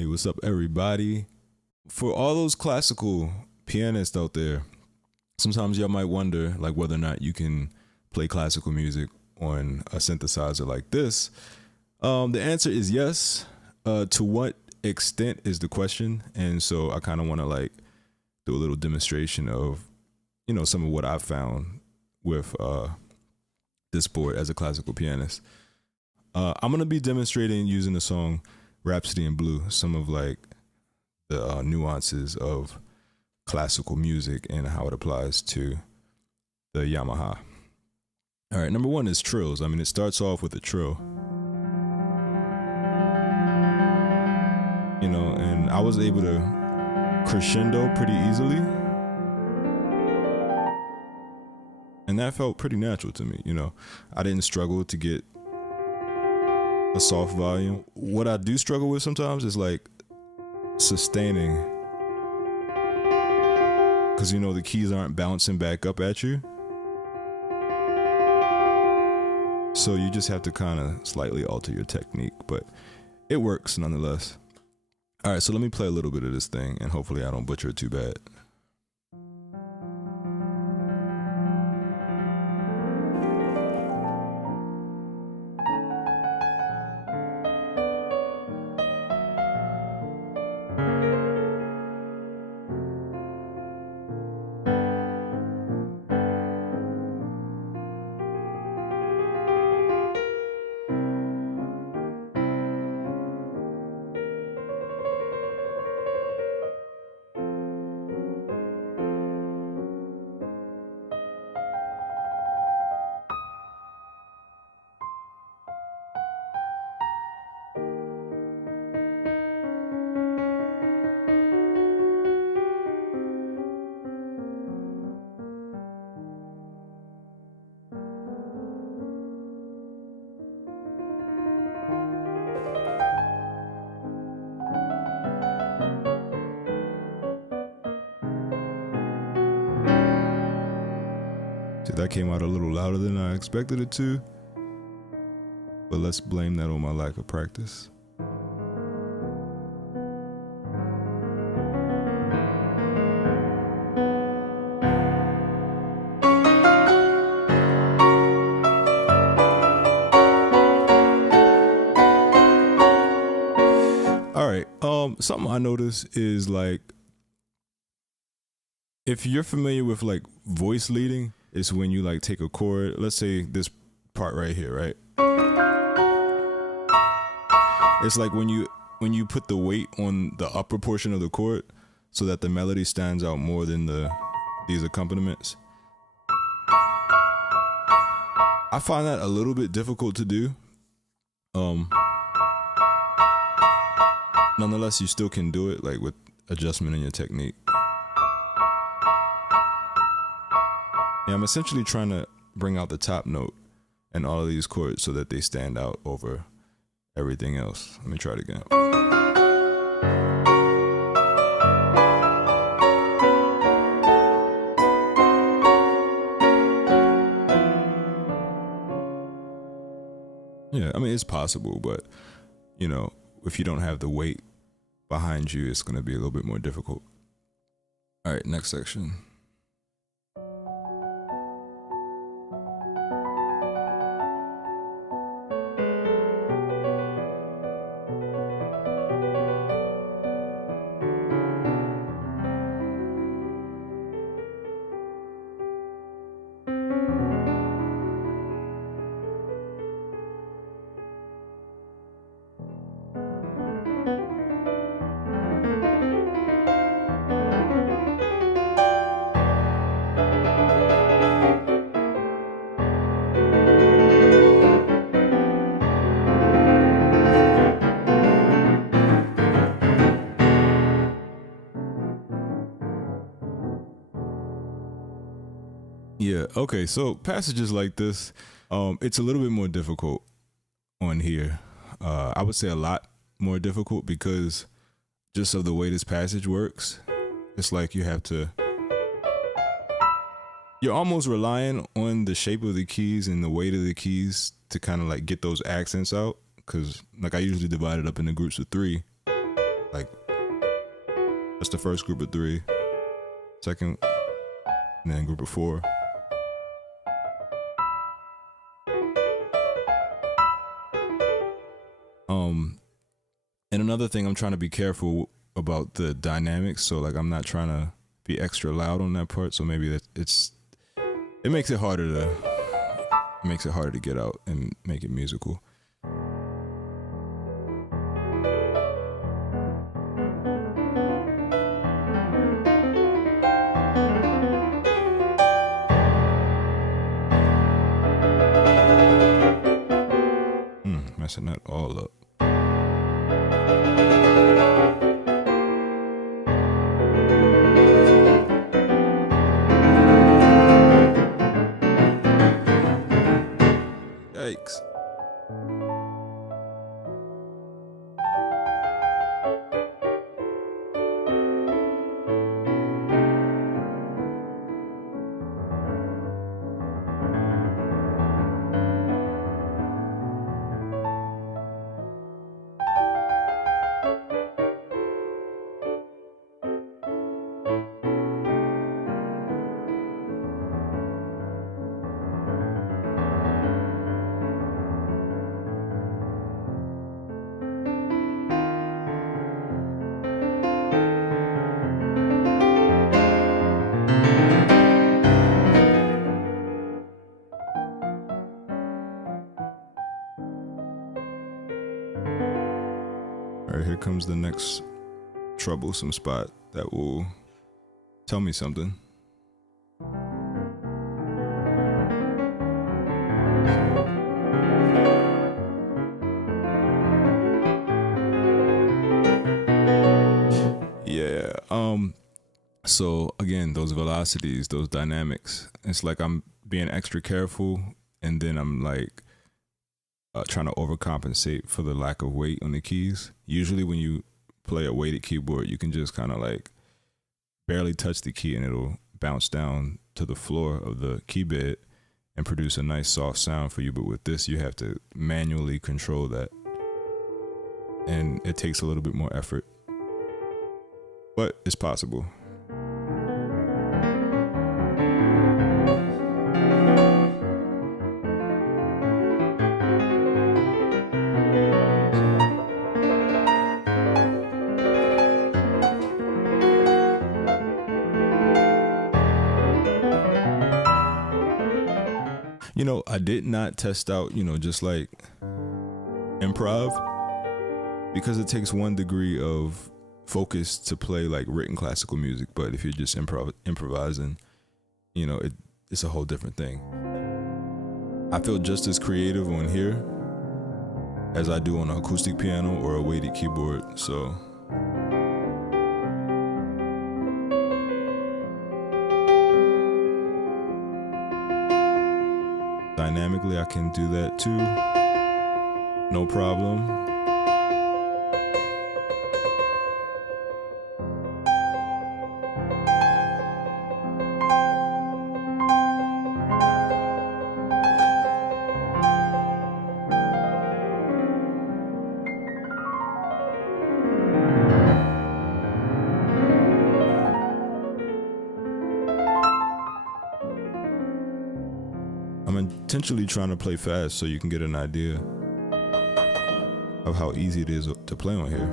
Hey, what's up, everybody? For all those classical pianists out there, sometimes y'all might wonder like whether or not you can play classical music on a synthesizer like this. The answer is yes. To what extent is the question? And so I kind of want to like do a little demonstration of, some of what I've found with this board as a classical pianist. I'm gonna be demonstrating using the song Rhapsody in Blue, some of like the nuances of classical music and how it applies to the Yamaha. All right, number one is trills. I mean, it starts off with a trill. And I was able to crescendo pretty easily. And that felt pretty natural to me, I didn't struggle to get a soft volume. What I do struggle with sometimes is like sustaining, because the keys aren't bouncing back up at you. So you just have to kind of slightly alter your technique, but it works nonetheless. All right, so let me play a little bit of this thing and hopefully I don't butcher it too bad. That came out a little louder than I expected it to, but let's blame that on my lack of practice. All right, something I noticed is like, if you're familiar with like voice leading, it's when you like take a chord, let's say this part right here, right? It's like when you put the weight on the upper portion of the chord so that the melody stands out more than these accompaniments. I find that a little bit difficult to do. Nonetheless, you still can do it like with adjustment in your technique. Yeah, I'm essentially trying to bring out the top note and all of these chords so that they stand out over everything else. Let me try it again. Yeah, I mean, it's possible, but, if you don't have the weight behind you, it's going to be a little bit more difficult. All right, next section. Yeah, okay, so passages like this, it's a little bit more difficult on here. I would say a lot more difficult because just of the way this passage works. It's like you're almost relying on the shape of the keys and the weight of the keys to kind of like get those accents out. Cause like I usually divide it up into groups of 3. Like, that's the first group of 3, second, and then group of 4. And another thing, I'm trying to be careful about the dynamics. So like, I'm not trying to be extra loud on that part. So maybe it makes it harder to get out and make it musical. Messing that all up. Yikes. All right, here comes the next troublesome spot that will tell me something. Yeah. So again, those velocities, those dynamics, it's like I'm being extra careful, and then I'm like trying to overcompensate for the lack of weight on the keys. Usually when you play a weighted keyboard, you can just kind of like barely touch the key and it'll bounce down to the floor of the key bed and produce a nice soft sound for you. But with this, you have to manually control that, and it takes a little bit more effort, but it's possible. You know, I did not test out, just like improv, because it takes 1 degree of focus to play like written classical music. But if you're just improvising, it's a whole different thing. I feel just as creative on here as I do on an acoustic piano or a weighted keyboard. So dynamically, I can do that too, no problem. I'm intentionally trying to play fast so you can get an idea of how easy it is to play on here.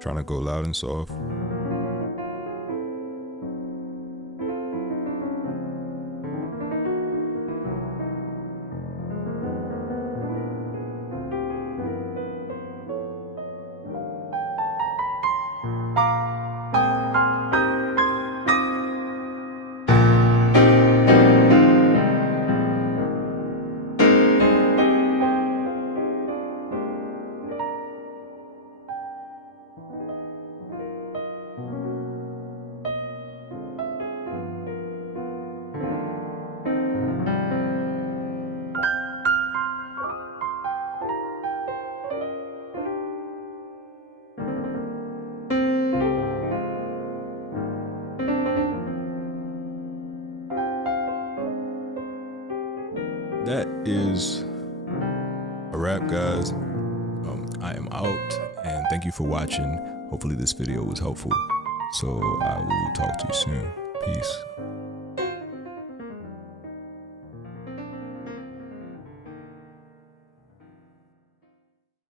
Trying to go loud and soft. That is a wrap, guys. I am out, and thank you for watching. Hopefully this video was helpful. So I will talk to you soon. Peace.